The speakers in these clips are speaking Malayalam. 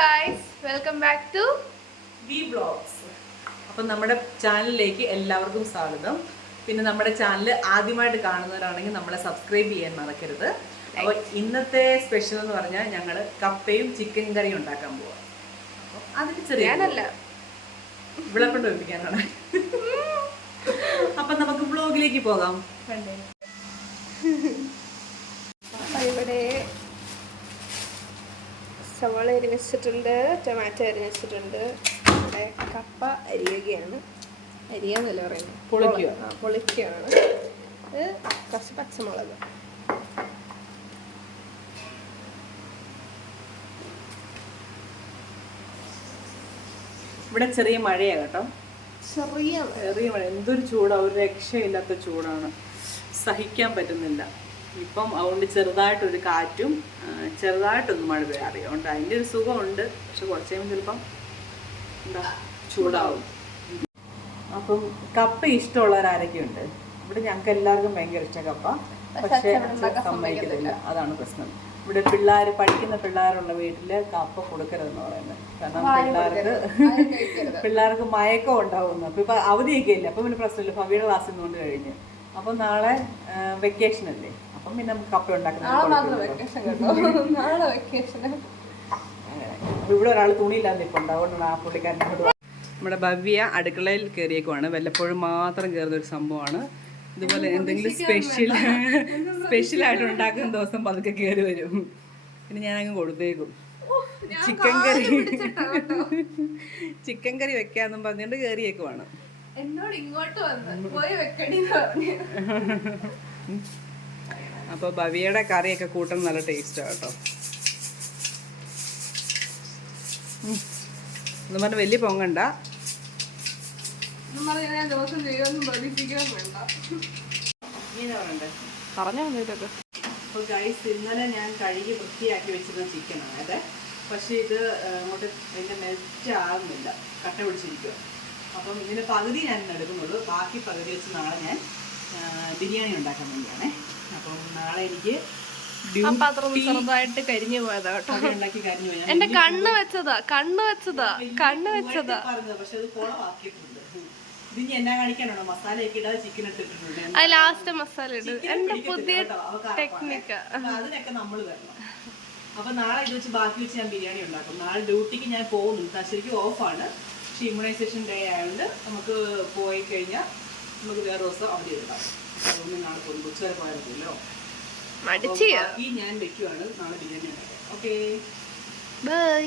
Guys, welcome back to vlogs. അപ്പം നമ്മുടെ ചാനലിലേക്ക് എല്ലാവർക്കും സ്വാഗതം. പിന്നെ നമ്മുടെ ചാനൽ ആദ്യമായിട്ട് കാണുന്നവരാണെങ്കിൽ നമ്മളെ സബ്സ്ക്രൈബ് ചെയ്യാൻ മറക്കരുത്. അപ്പോൾ ഇന്നത്തെ സ്പെഷ്യൽ എന്ന് പറഞ്ഞാൽ ഞങ്ങൾ കപ്പയും ചിക്കൻ കറിയും ഉണ്ടാക്കാൻ പോവാം. അതിന് ചെറിയ ഇവിടെ കൊണ്ട് വെപ്പിക്കാനാണ്. അപ്പം നമുക്ക് ബ്ലോഗിലേക്ക് പോകാം. ഇവിടെ സവാള അരിഞ്ഞ് വെച്ചിട്ടുണ്ട്, ടൊമാറ്റോ അരിഞ്ഞ് വെച്ചിട്ടുണ്ട്. ഇവിടെ കപ്പ അരിയുകയാണ്. അരിയാന്നല്ല പറയുന്നത്, പൊളിക്കുകയാണ്. ഇത് കുറച്ച് പച്ചമുളക്. ഇവിടെ ചെറിയ മഴയാണ് കേട്ടോ. ചെറിയ മഴ. എന്തൊരു ചൂടാണ്, ഒരു രക്ഷയില്ലാത്ത ചൂടാണ്, സഹിക്കാൻ പറ്റുന്നില്ല. ഇപ്പം അതുകൊണ്ട് ചെറുതായിട്ടൊരു കാറ്റും ചെറുതായിട്ടൊന്നും മഴ പെയ്യാറില്ല. അതുകൊണ്ട് അതിൻ്റെ ഒരു സുഖമുണ്ട്. പക്ഷെ കുറച്ച് കഴിയുമ്പോൾ ചിലപ്പം എന്താ ചൂടാവും. അപ്പം കപ്പ ഇഷ്ടമുള്ളവരാരൊക്കെയുണ്ട്? ഇവിടെ ഞങ്ങൾക്ക് എല്ലാവർക്കും ഭയങ്കര ഇഷ്ടം കപ്പ. പക്ഷേ സമ്മതിക്കുന്നില്ല, അതാണ് പ്രശ്നം. ഇവിടെ പഠിക്കുന്ന പിള്ളേരുള്ള വീട്ടിൽ കപ്പ കൊടുക്കരുതെന്ന് പറയുന്നത്. കാരണം പിള്ളേർക്ക് മയക്കം ഉണ്ടാവുന്നു. അപ്പം ഇപ്പം അവധിയൊക്കെ ഇല്ല, അപ്പം പിന്നെ പ്രശ്നമില്ല. ഭവിയുടെ ക്ലാസ്സിൽ നിന്നുകൊണ്ട് കഴിഞ്ഞ്. അപ്പം നാളെ വെക്കേഷൻ അല്ലേ, അപ്പം പിന്നെ നമുക്ക് കപ്പ ഉണ്ടാക്കുന്നത്. അപ്പം ഇവിടെ ഒരാൾ തുണിയില്ലാതെ ഇപ്പം ഉണ്ട്, അതുകൊണ്ടാണ് ആ പുള്ളിക്കാരനോട്. നമ്മുടെ ഭവ്യ അടുക്കളയിൽ കയറിയേക്കുവാണ്. വല്ലപ്പോഴും മാത്രം കയറുന്ന ഒരു സംഭവമാണ്. ഇതുപോലെ എന്തെങ്കിലും സ്പെഷ്യലായിട്ട് ഉണ്ടാക്കുന്ന ദിവസം പതുക്കെ കയറി വരും. പിന്നെ ഞാനങ്ങ് കൊടുത്തേക്കും. ചിക്കൻ കറി വെക്കാന്നും പറഞ്ഞുകൊണ്ട് കയറിയേക്കുവാണ്. എന്നോട് ഇങ്ങോട്ട് വന്ന് പോയി വെക്കടി പറഞ്ഞു. അപ്പൊ ഭവിയുടെ കറിയൊക്കെ കൂട്ടാൻ നല്ല ടേസ്റ്റാണ് കേട്ടോ. എന്ന് പറഞ്ഞ വലിയ പൊങ്ങണ്ട. പറഞ്ഞോ ഇതൊക്കെ. അപ്പോൾ ഗൈസ്, ഇന്നലെ ഞാൻ കഴുകി വൃത്തിയാക്കി വെച്ചിരുന്ന ചിക്കനാണ് അതെ. പക്ഷേ ഇത് അങ്ങോട്ട് അതിൻ്റെ മെൽറ്റ് ആകുന്നില്ല, കട്ട പിടിച്ചിരിക്കുക. അപ്പം ഇതിൻ്റെ പകുതി ഞാൻ എടുക്കുന്നുള്ളൂ, ബാക്കി പകുതി വെച്ച് നാളെ ഞാൻ ബിരിയാണി ഉണ്ടാക്കാൻ വേണ്ടിയാണേ. അപ്പം നാളെ എനിക്ക് ചെറുതായിട്ട് കരിഞ്ഞു പോയതാ കേട്ടോ. ഉണ്ടാക്കി കരിഞ്ഞു പോയി. എന്റെ കണ്ണ് വെച്ചതാ പക്ഷെ അത് കുളമാക്കിയിട്ടുണ്ട്. ഇതിന് എന്നാ കാണിക്കാനാണോ? മസാലയൊക്കെ ഇടാതെ ചിക്കൻ ഇട്ടിട്ടുണ്ട്. ലാസ്റ്റ് മസാല ഇടും. എന്റെ പുതിയ ടെക്നിക്ക്. അതിനൊക്കെ നമ്മൾ വരണം. അപ്പൊ നാളെ ഇത് വെച്ച് ബാക്കി വെച്ച് ഞാൻ ബിരിയാണി ഉണ്ടാക്കും. നാളെ ഡ്യൂട്ടിക്ക് ഞാൻ പോകുന്നുണ്ട്. ശരിക്കും ഓഫാണ്. പക്ഷെ ഇമ്മ്യൂണൈസേഷൻ ഡേ ആയതുകൊണ്ട് നമുക്ക് പോയി കഴിഞ്ഞാൽ നമുക്ക് വേറെ ദിവസം അവധി എടുക്കാം. അതുകൊണ്ട് നാളെ പോകുന്നു. ഉച്ചവരെ പോയാലോ. ബാക്കി ഞാൻ വെക്കുവാണ്. നാളെ ബിരിയാണി ഉണ്ടാക്കാം. Okay, bye.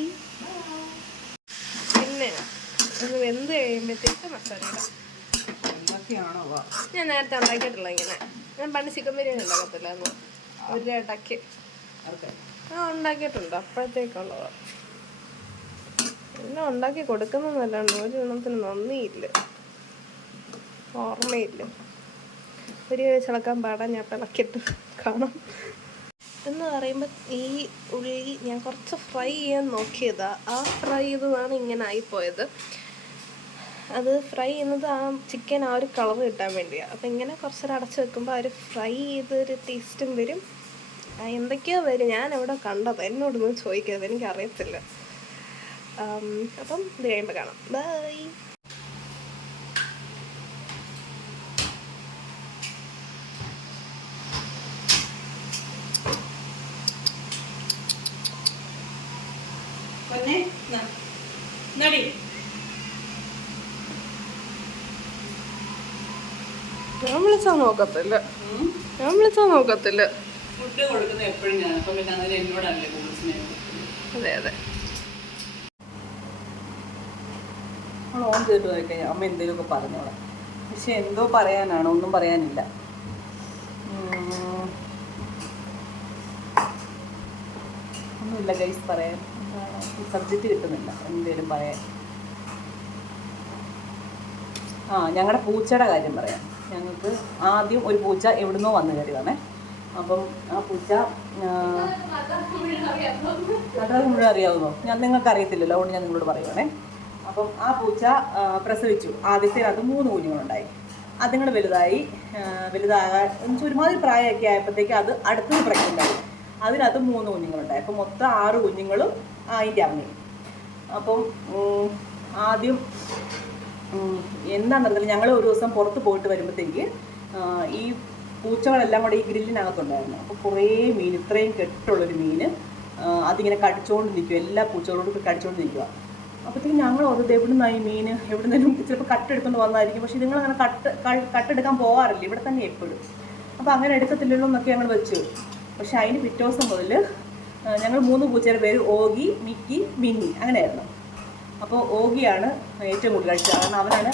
പിന്നെ അത് വെന്ത് കഴിയുമ്പോഴത്തേക്ക് മസാല ഇടാം. ഞാൻ നേരത്തെ ഉണ്ടാക്കിയിട്ടുള്ള ഇങ്ങനെ. ഞാൻ പണ്ട് ചിക്കൻ ബിരിയാണി ഉണ്ടാക്കത്തില്ലായിരുന്നു. ഒരു ഇടയ്ക്ക് ഉണ്ടാക്കിയിട്ടുണ്ട്. അപ്പോഴത്തേക്കുള്ളതാ. എല്ലാം ഉണ്ടാക്കി കൊടുക്കുന്നതല്ലാണ്ട് ഒരു ഗുണത്തിന് നന്ദിയില്ല, ഓർമ്മയില്ല. ഒരു ചിളക്കാൻ പാടാൻ ഞാൻ ഇളക്കിയിട്ട് കാണാം എന്ന് പറയുമ്പോൾ ഈ ഉള്ളി ഞാൻ കുറച്ച് ഫ്രൈ ചെയ്യാൻ നോക്കിയതാണ്. ആ ഫ്രൈ ചെയ്തതാണ് ഇങ്ങനെ ആയിപ്പോയത്. അത് ഫ്രൈ ചെയ്യുന്നത് ആ ചിക്കൻ ആ ഒരു കളർ കിട്ടാൻ വേണ്ടിയാണ്. അപ്പം ഇങ്ങനെ കുറച്ചേരം അടച്ച് വെക്കുമ്പോൾ ആ ഒരു ഫ്രൈ ചെയ്തൊരു ടേസ്റ്റും വരും. എന്തൊക്കെയോ വരും. ഞാൻ എവിടെ കണ്ടത്, എന്നോടൊന്നും ചോദിക്കരുത്, എനിക്കറിയത്തില്ല. അപ്പം ഇത് കഴിയുമ്പോൾ കാണാം. ബൈ. ഞാൻ വിളിച്ചാ നോക്കത്തില്ല. ഫുഡ് കൊടുക്കുന്നത് എപ്പോഴും ഞാൻ. അപ്പം പിന്നെ അതിന് എന്നോടല്ലേ കൂടുതൽ സ്നേഹം. അതെ നമ്മൾ ഓൺ ചെയ്തിട്ട് പോയി കഴിഞ്ഞാൽ അമ്മ എന്തെങ്കിലുമൊക്കെ പറഞ്ഞോളാം. പക്ഷെ എന്തോ പറയാനാണ്, ഒന്നും പറയാനില്ല. ഒന്നുമില്ല ഗൈസ് പറയാൻ. സബ്ജക്റ്റ് കിട്ടുന്നില്ല എന്തേലും പറയാൻ. ഞങ്ങളുടെ പൂച്ചയുടെ കാര്യം പറയാം. ഞങ്ങൾക്ക് ആദ്യം ഒരു പൂച്ച എവിടുന്നോ വന്നു കയറിയതാണേ. അപ്പം ആ പൂച്ച നാട്ടുകാർക്ക് മുഴുവൻ അറിയാവുന്നോ? നിങ്ങൾക്ക് അറിയത്തില്ലല്ലോ, അതുകൊണ്ട് ഞാൻ നിങ്ങളോട് പറയുവാണേ. അപ്പം ആ പൂച്ച പ്രസവിച്ചു. ആദ്യത്തേനകത്ത് 3 കുഞ്ഞുങ്ങളുണ്ടായി. അതുങ്ങൾ വലുതാകാൻ ഒരുമാതിരി പ്രായമൊക്കെ ആയപ്പോഴത്തേക്ക് അത് അടുത്തത് പ്രഗ്നൻ്റ് ആയി. അതിനകത്ത് 3 കുഞ്ഞുങ്ങളുണ്ടായി. അപ്പോൾ മൊത്തം 6 കുഞ്ഞുങ്ങളും അതിൻ്റെ അമ്മയും. അപ്പം ആദ്യം എന്താണെന്നറിയില്ല, ഞങ്ങൾ ഒരു ദിവസം പുറത്ത് പോയിട്ട് വരുമ്പോഴത്തേക്ക് ഈ പൂച്ചകളെല്ലാം കൂടെ ഈ ഗ്രില്ലിനകത്തുണ്ടായിരുന്നു. അപ്പോൾ കുറേ മീൻ, ഇത്രയും കെട്ടുള്ളൊരു മീൻ അതിങ്ങനെ കടിച്ചുകൊണ്ട് നിൽക്കുക, എല്ലാ പൂച്ചകളോടും കടിച്ചുകൊണ്ട് നിൽക്കുക. അപ്പോഴത്തേക്കും ഞങ്ങൾ ഓർത്തത് എവിടെ നിന്നായി മീൻ, എവിടെ നിന്നും ചിലപ്പോൾ കട്ടെടുക്കൊണ്ട് വന്നായിരിക്കും. പക്ഷേ നിങ്ങളങ്ങനെ കട്ടെടുക്കാൻ പോകാറില്ല, ഇവിടെ തന്നെ എപ്പോഴും. അപ്പോൾ അങ്ങനെ എടുക്കത്തില്ലല്ലോ എന്നൊക്കെ ഞങ്ങൾ വെച്ചു. പക്ഷേ അതിന് പിറ്റേ ദിവസം മുതൽ ഞങ്ങൾ 3 പൂച്ചയുടെ പേര് ഓഗി, മിക്കി, മിന്നി അങ്ങനെയായിരുന്നു. അപ്പോൾ ഓഗിയാണ് ഏറ്റവും കൂടുതൽ കഴിച്ചത്, കാരണം അവനാണ്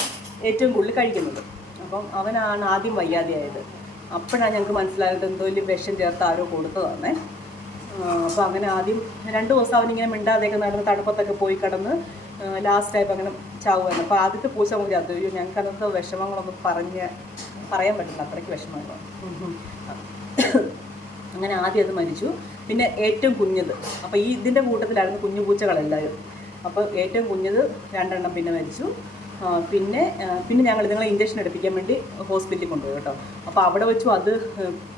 ഏറ്റവും കൂടുതൽ കഴിക്കുന്നത്. അപ്പം അവനാണ് ആദ്യം വയ്യാതെയായത്. അപ്പോഴാണ് ഞങ്ങൾക്ക് മനസ്സിലായത് എന്തോ വലിയ വിഷം ചേർത്ത് ആരോ കൊടുത്തതാണേ. അപ്പോൾ അങ്ങനെ ആദ്യം 2 ദിവസം അവനിങ്ങനെ മിണ്ടാതെയൊക്കെ നടന്ന് തണുപ്പത്തൊക്കെ പോയി കിടന്ന് ലാസ്റ്റായപ്പോൾ അങ്ങനെ ചാവുമായിരുന്നു. അപ്പോൾ ആദ്യത്തെ പൂച്ച നമുക്ക് ചത്തു. ഞങ്ങൾക്ക് അന്നത്തെ വിഷമങ്ങളൊന്നും പറയാൻ പറ്റില്ല, അത്രയ്ക്ക് വിഷമമായിരുന്നു. അങ്ങനെ ആദ്യം അത് മരിച്ചു. പിന്നെ ഏറ്റവും കുഞ്ഞത്, അപ്പോൾ ഇതിൻ്റെ കൂട്ടത്തിലായിരുന്നു കുഞ്ഞു പൂച്ചകളെല്ലാവരും. അപ്പോൾ ഏറ്റവും കുഞ്ഞത് 2 എണ്ണം പിന്നെ മരിച്ചു. പിന്നെ ഞങ്ങൾ ഇതുങ്ങളെ ഇഞ്ചക്ഷൻ എടുപ്പിക്കാൻ വേണ്ടി ഹോസ്പിറ്റലിൽ കൊണ്ടുപോയി കേട്ടോ. അപ്പോൾ അവിടെ വെച്ചു അത്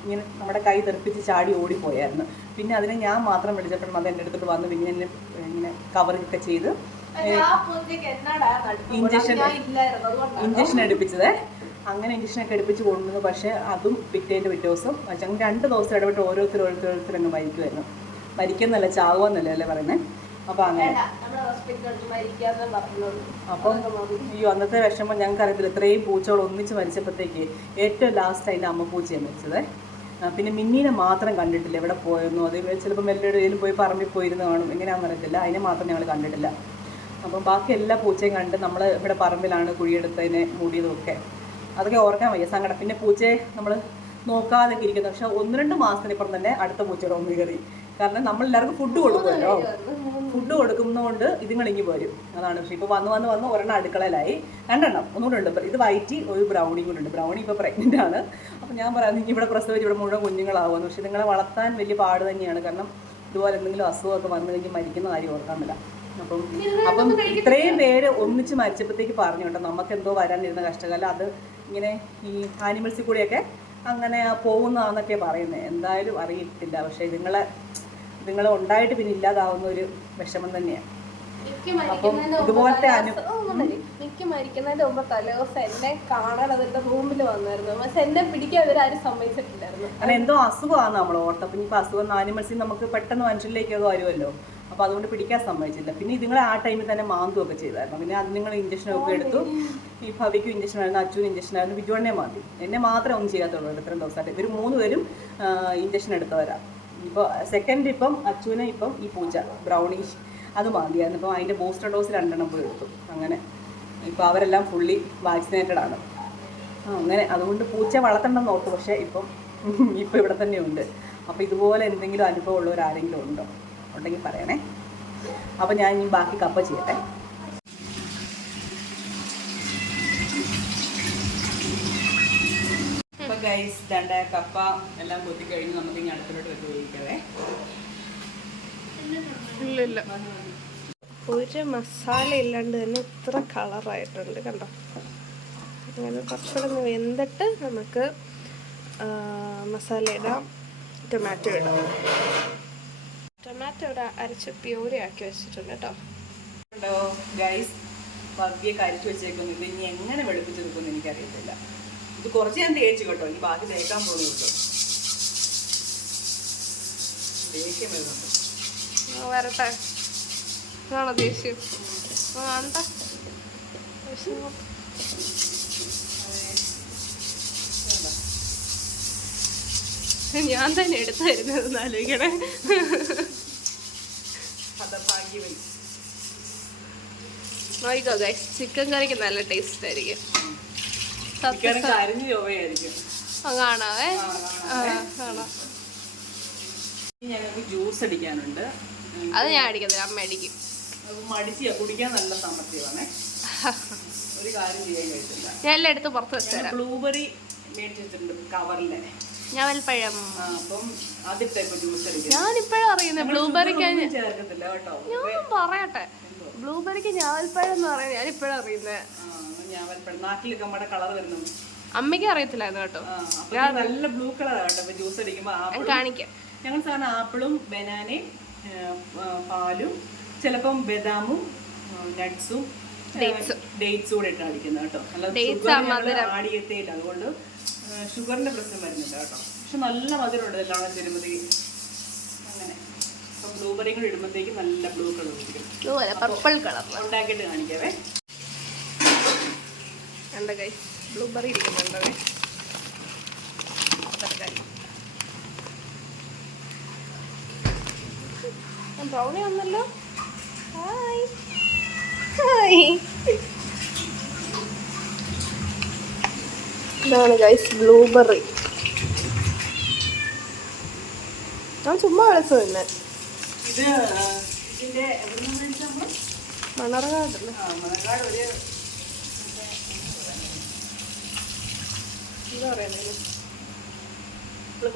ഇങ്ങനെ നമ്മുടെ കൈ തെറിപ്പിച്ച് ചാടി ഓടിപ്പോയായിരുന്നു. പിന്നെ അതിനെ ഞാൻ മാത്രം വിളിച്ചപ്പോഴും അത് എൻ്റെ അടുത്തോട്ട് വന്ന് പിന്നെ എന്നെ ഇങ്ങനെ കവറൊക്കെ ചെയ്ത് ഇഞ്ചക്ഷൻ എടുപ്പിച്ചത്. അങ്ങനെ ഇഞ്ചക്ഷനൊക്കെ എടുപ്പിച്ച് കൊണ്ടുവന്നു. പക്ഷേ അതും പിറ്റേ ദിവസം ഞങ്ങൾ 2 ദിവസം ഇടപെട്ട് ഓരോരുത്തർ അങ്ങ് മരിക്കുമായിരുന്നു. മരിക്കുന്നല്ല, ചാവുമെന്നല്ല അല്ലേ പറയുന്നത്. അപ്പോൾ അങ്ങനെ അപ്പം ഈ അന്നത്തെ വിഷമം ഞങ്ങൾക്ക് അറിയത്തില്ല. ഇത്രയും പൂച്ചകൾ ഒന്നിച്ച് മരിച്ചപ്പോഴത്തേക്ക് ഏറ്റവും ലാസ്റ്റ് അതിൻ്റെ അമ്മ പൂച്ചയാണ് മരിച്ചത്. പിന്നെ മിന്നീനെ മാത്രം കണ്ടിട്ടില്ല, എവിടെ പോയിരുന്നു. അത് ചിലപ്പോൾ മെല്ലടയിലും പോയി പറമ്പിൽ പോയിരുന്നു കാണും, എങ്ങനെയാണെന്ന് അറിയത്തില്ല. അതിനെ മാത്രം ഞങ്ങൾ കണ്ടിട്ടില്ല. അപ്പം ബാക്കി എല്ലാ പൂച്ചയും കണ്ട് നമ്മൾ ഇവിടെ പറമ്പിലാണ് കുഴിയെടുത്തതിനെ മൂടിയതൊക്കെ. അതൊക്കെ ഓർക്കാൻ വയ്യ, സങ്കടം. പിന്നെ പൂച്ചയെ നമ്മൾ നോക്കാതൊക്കെ ഇരിക്കുന്നത്. പക്ഷെ 1-2 മാസത്തിനിപ്പുറം തന്നെ അടുത്ത പൂച്ചയുടെ ഒന്ന് കയറി. കാരണം നമ്മളെല്ലാവർക്കും ഫുഡ് കൊടുക്കുമല്ലോ, ഫുഡ് കൊടുക്കുന്നതുകൊണ്ട് ഇതുങ്ങളിങ്ങി വരും, അതാണ്. പക്ഷേ ഇപ്പോൾ വന്ന് ഒരെണ്ണം അടുക്കളയിലായി, 2 എണ്ണം ഒന്നുകൂടെ ഉണ്ട്. ഇത് വൈറ്റി, ഒരു ബ്രൗണി കൂടെ ഉണ്ട്. ബ്രൗണി ഇപ്പോൾ പ്രഗ്നൻ്റ് ആണ്. അപ്പോൾ ഞാൻ പറയാം, നിങ്ങൾ ഇവിടെ പ്രസവിച്ച് ഇവിടെ മുഴുവൻ കുഞ്ഞുങ്ങളാവുമെന്ന്. പക്ഷേ നിങ്ങളെ വളർത്താൻ വലിയ പാട് തന്നെയാണ്. കാരണം ഇതുപോലെ എന്തെങ്കിലും അസുഖമൊക്കെ വന്നു കഴിഞ്ഞ് മരിക്കുന്ന കാര്യം ഓർക്കാൻ പറ്റില്ല. അപ്പം ഇത്രയും പേര് ഒന്നിച്ച് മരിച്ചപ്പോഴത്തേക്ക് പറഞ്ഞു കേട്ടോ, നമുക്കെന്തോ വരാനിരുന്ന കഷ്ടകാലം അത് ഇങ്ങനെ ഈ ആനിമൽസിൽ കൂടെയൊക്കെ അങ്ങനെ പോകുന്നതാണെന്നൊക്കെ പറയുന്നത്. എന്തായാലും അറിയത്തില്ല. പക്ഷേ ഇതുങ്ങളെ ഉണ്ടായിട്ട് പിന്നെ ഇല്ലാതാവുന്ന ഒരു വിഷമം തന്നെയാണ്. അപ്പം ഇതുപോലത്തെ മിക്ക മരിക്കുന്നതിന്റെ മുമ്പ് തലേദിവസം എന്നെ കാണാൻ അതിന്റെ റൂമിൽ വന്നായിരുന്നു. പക്ഷെ എന്നെ പിടിക്കാൻ ഇവരാരും സമ്മതിച്ചിട്ടില്ലായിരുന്നു. അങ്ങനെ എന്തോ അസുഖമാണ് നമ്മൾ ഓർത്ത്. അപ്പം ഇനിയിപ്പോൾ അസുഖം ആനിമൽസിൽ നമുക്ക് പെട്ടെന്ന് മനുഷ്യരിലേക്കൊക്കെ വരുമല്ലോ. അപ്പോൾ അതുകൊണ്ട് പിടിക്കാൻ സമ്മതിച്ചില്ല. പിന്നെ ഇതുങ്ങളെ ആ ടൈമിൽ തന്നെ മാന്തുമൊക്കെ ചെയ്തായിരുന്നു. പിന്നെ അത് നിങ്ങൾ ഇഞ്ചക്ഷനൊക്കെ എടുത്തു. ഈ ഭവിക്കും ഇഞ്ചക്ഷനായിരുന്നു, അച്ഛനും ഇഞ്ചക്ഷനായിരുന്നു, ബിജുവണ്ണെ മാന്തി. എന്നെ മാത്രമേ ഒന്നും ചെയ്യാത്തുള്ളൂ ഇത്രയും ദിവസമായിട്ട്. ഇവർ 3 പേരും ഇഞ്ചക്ഷൻ എടുത്തവരാണ്. ഇപ്പോൾ സെക്കൻഡ് ഇപ്പം അച്ഛനെ ഇപ്പം ഈ പൂച്ച ബ്രൗണി അത് മാന്തിയായിരുന്നു. ഇപ്പം അതിൻ്റെ ബൂസ്റ്റർ ഡോസ് 2 എണ്ണം പോയി എടുത്തു. അങ്ങനെ ഇപ്പോൾ അവരെല്ലാം ഫുള്ളി വാക്സിനേറ്റഡ് ആണ്. അങ്ങനെ അതുകൊണ്ട് പൂച്ച വളർത്തണമെന്ന് ഓർത്തു. പക്ഷേ ഇപ്പം ഇവിടെ തന്നെ ഉണ്ട്. അപ്പോൾ ഇതുപോലെ എന്തെങ്കിലും അനുഭവം ഉള്ളവരാരെങ്കിലും ഉണ്ടെങ്കിൽ പറയണേ. അപ്പോൾ ഞാൻ ഇനി ബാക്കി കപ്പ ചെയ്യട്ടെ. അപ്പോൾ ഗൈസ്, 2 കപ്പ എല്ലാം കൊത്തി കഴിഞ്ഞ് നമുക്ക് ഇനി അടുത്തോട്ട് വെച്ച് ഉപയോഗിക്കാവേ. ഇല്ല, ഒരു മസാല ഇല്ലാണ്ട് തന്നെ ഇത്ര കളറായിട്ടുണ്ട് കണ്ടോ. അങ്ങനെ കുറച്ചുകൂടെ വെന്തിട്ട് നമുക്ക് മസാല ഇടാം. ടൊമാറ്റോ ഇടാം. ടൊമാറ്റോ ഇവിടെ അരച്ച് പ്യൂരി ആക്കി വെച്ചിട്ടുണ്ട് കേട്ടോ. ഉണ്ടോ ഗൈസ്, പതിയൊക്കെ അരിച്ചു വെച്ചേക്കുന്നു. ഇത് ഇനി എങ്ങനെ വെളുപ്പിച്ചെടുക്കുമെന്ന് എനിക്കറിയത്തില്ല. ഇത് കുറച്ച് ഞാൻ തേച്ചു കേട്ടോ, ഇനി ബാക്കി തേക്കാൻ പോകുന്നു കേട്ടോ. ദേഷ്യം വരുന്നുണ്ട്. വരട്ടെ, ആണോ ദേഷ്യം? എന്താ ഞാൻ തന്നെ എടുത്തു തരുന്നത് ആലോചിക്കണേ. നോക്കിക്കോ ഗൈസ്, ചിക്കൻ കറിക്ക് നല്ല ടേസ്റ്റ് ആയിരിക്കും. കാണാവേ, കാണാം. ഞങ്ങൾക്ക് ജ്യൂസ് അടിക്കാനുണ്ട്. അത് ഞാൻ അടിക്കത്തില്ല, അമ്മ അടിക്കും. മടിച്ചിയാ, കുടിക്കാൻ നല്ല സാമർഥ്യമാണേ. ഒരു കാര്യം ചെയ്യാൻ കഴിച്ചില്ല. ഞാൻ എല്ലാം എടുത്ത് പുറത്ത് വെച്ചുതരാം. ബ്ലൂബെറി മേടിച്ചിട്ടുണ്ട് കവറിലെ. ഞാവൽപ്പഴം. അപ്പം അതിട്ട് ഇപ്പൊ ജ്യൂസ് അടിക്കും. ഞാനിപ്പോഴും അറിയുന്നത് ബ്ലൂബെറിക്ക് ചേർക്കത്തില്ല കേട്ടോ. ഞാൻ പറയട്ടെ, ബ്ലൂബെറിക്ക് ഞാവൽപ്പഴം എന്ന് പറയുന്നത് ഞാൻ ഇപ്പോഴും അറിയുന്നത്. ഞാവൽപ്പഴം നാട്ടിലൊക്കെ നമ്മുടെ കളർ വരുന്നു. അമ്മയ്ക്ക് അറിയത്തില്ലായിരുന്നു കേട്ടോ. നല്ല ബ്ലൂ കളറാണ് കേട്ടോ ജ്യൂസ് അടിക്കുമ്പോൾ. കാണിക്കാം. ഞങ്ങൾ സാധനം ആപ്പിളും ബനാനയും പാലും ചിലപ്പം ബദാമും നട്ട്സും Dates. ഡേറ്റ്സും കൂടെ ഇട്ട് അടിക്കുന്നത് കേട്ടോ. Dates ആഡ് ചെയ്യത്തേയില്ല, അതുകൊണ്ട് ഷുഗറിന്റെ പ്രശ്നം വരുന്നില്ല കേട്ടോ. പക്ഷെ നല്ല മധുരമുണ്ട് എല്ലാം തിരുമതി. അങ്ങനെ അപ്പം ബ്ലൂബെറി കൂടെ ഇടുമ്പോഴത്തേക്ക് നല്ല ബ്ലൂ കളർ ഇരിക്കും. പർപ്പിൾ കളർ ഉണ്ടാക്കിയിട്ട് കാണിക്കാവേ. ഉണ്ട് ഗൈസ്, ബ്ലൂബെറി ഇരിക്കുന്നുണ്ട്. ബ്രൗണി വന്നല്ലോ. ഹായ് ഹായ്, ഇതാണ് ഗൈസ് ബ്ലൂബെറി. ഞാൻ ചുമ്മാ കളിച്ചു തന്നെ. ഇത് ഇതിന്റെ എവിടുന്ന് മേടിച്ച നമ്മള് മണർകാടല്ലേ? മണർകാട് ഒരു എന്താ പറയുന്നത്,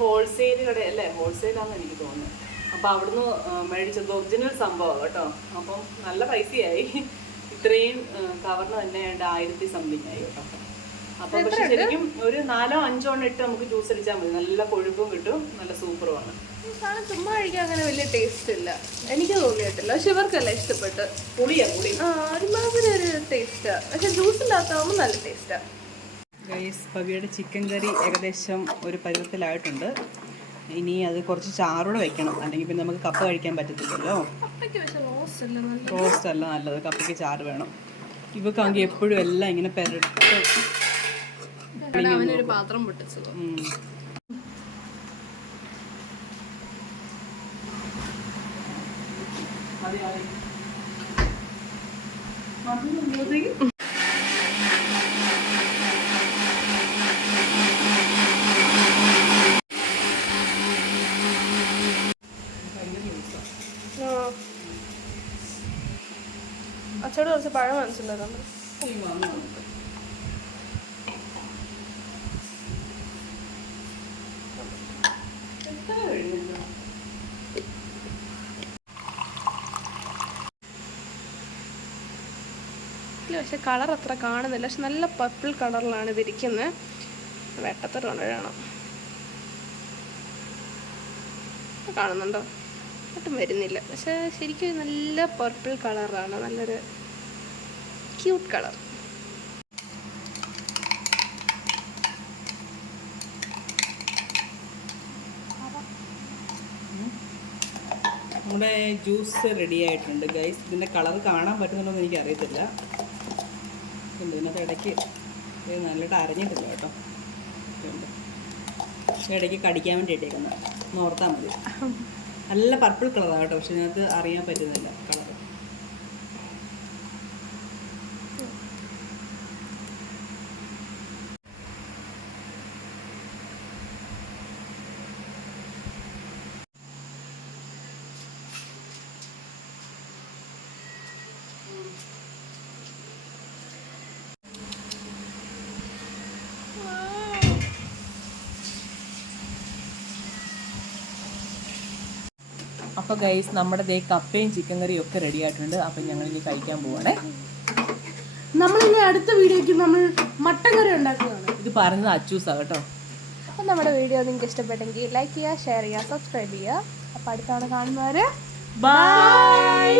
ഹോൾസെയിൽ കട അല്ലേ, ഹോൾസെയിലാണെന്ന് എനിക്ക് തോന്നുന്നത്. അപ്പം അവിടുന്ന് മേടിച്ചത് ഒറിജിനൽ സംഭവമാണ് കേട്ടോ. അപ്പം നല്ല പൈസയായി. ഇത്രയും കവറിന് തന്നെ 1000 സംതിങ് ആയി കേട്ടോ. അപ്പം പക്ഷെ ശരിക്കും ഒരു 4-5 എണ്ണം ഇട്ട് നമുക്ക് ജ്യൂസ് അടിച്ചാൽ മതി. നല്ല കൊഴുപ്പും കിട്ടും, നല്ല സൂപ്പറുമാണ്. സാധനം ചുമ്മാ കഴിക്കാൻ അങ്ങനെ വലിയ ടേസ്റ്റ് ഇല്ല, എനിക്ക് തോന്നിയിട്ടില്ല. പക്ഷെ ഇവർക്കല്ല ഇഷ്ടപ്പെട്ട്. പുളി ഒരുമാതിരി ഒരു ടേസ്റ്റാ, പക്ഷെ ജ്യൂസിൻ്റെ അകത്താവുമ്പോൾ നല്ല ടേസ്റ്റാ. ഗൈസ്, പവിയുടെ ചിക്കൻ കറി ഏകദേശം ഒരു പരുവത്തിലായിട്ടുണ്ട്. ഇനി അത് കുറച്ച് ചാറൂടെ വെക്കണം, അല്ലെങ്കിൽ പിന്നെ നമുക്ക് കപ്പ കഴിക്കാൻ പറ്റത്തില്ലല്ലോ. റോസ്റ്റ് അല്ല നല്ലത്, കപ്പയ്ക്ക് ചാറ് വേണം. ഇവക്കാണെങ്കിൽ എപ്പോഴും എല്ലാം ഇങ്ങനെ പെരട്ട് അവനൊരു പാത്രം പൊട്ടിച്ചത്. അച്ചോട് കുറച്ച് പഴം വാങ്ങിച്ചിട്ടുണ്ടായിരുന്നു. പക്ഷെ കളർ അത്ര കാണുന്നില്ല, പക്ഷെ നല്ല പർപ്പിൾ കളറിലാണ് ഇതിരിക്കുന്നത്. വെട്ടത്തോട് കൊണ്ടുവരണം. കാണുന്നുണ്ടോ? ഒട്ടും വരുന്നില്ല, പക്ഷെ ശരിക്കും നല്ല പർപ്പിൾ കളറാണ്, നല്ലൊരു ക്യൂട്ട് കളർ. നമ്മുടെ ജ്യൂസ് റെഡി ആയിട്ടുണ്ട് ഗൈസ്. ഇതിൻ്റെ കളർ കാണാൻ പറ്റുന്നുണ്ടോ എന്ന് എനിക്ക് അറിയത്തില്ല. ഇതിനകത്ത് ഇടയ്ക്ക് നല്ലതായിട്ട് അരഞ്ഞിട്ടില്ല കേട്ടോ. ഇടയ്ക്ക് കടിക്കാൻ വേണ്ടി ഇട്ടേക്കുന്നത് നോർത്താൽ മതി. നല്ല പർപ്പിൾ കളറാണ് കേട്ടോ, പക്ഷെ ഇതിനകത്ത് അറിയാൻ പറ്റുന്നില്ല കളർ. അപ്പോൾ ഗൈസ്, നമ്മുടെ ദേ കപ്പയും ചിക്കൻ കറിയും ഒക്കെ റെഡി ആയിട്ടുണ്ട്. അപ്പം ഞങ്ങൾ ഇനി കഴിക്കാൻ പോവാണേ. നമ്മളിനി അടുത്ത വീഡിയോയ്ക്ക് നമ്മൾ മട്ടൻ കറി ഉണ്ടാക്കുന്നതാണ്. ഇത് പറഞ്ഞത് അച്ചൂസാണ് കേട്ടോ. അപ്പം നമ്മുടെ വീഡിയോ നിങ്ങൾക്ക് ഇഷ്ടപ്പെട്ടെങ്കിൽ ലൈക്ക് ചെയ്യുക, ഷെയർ ചെയ്യുക, സബ്സ്ക്രൈബ് ചെയ്യുക. അപ്പം അടുത്തവണ കാണുന്നവരെ ബൈ.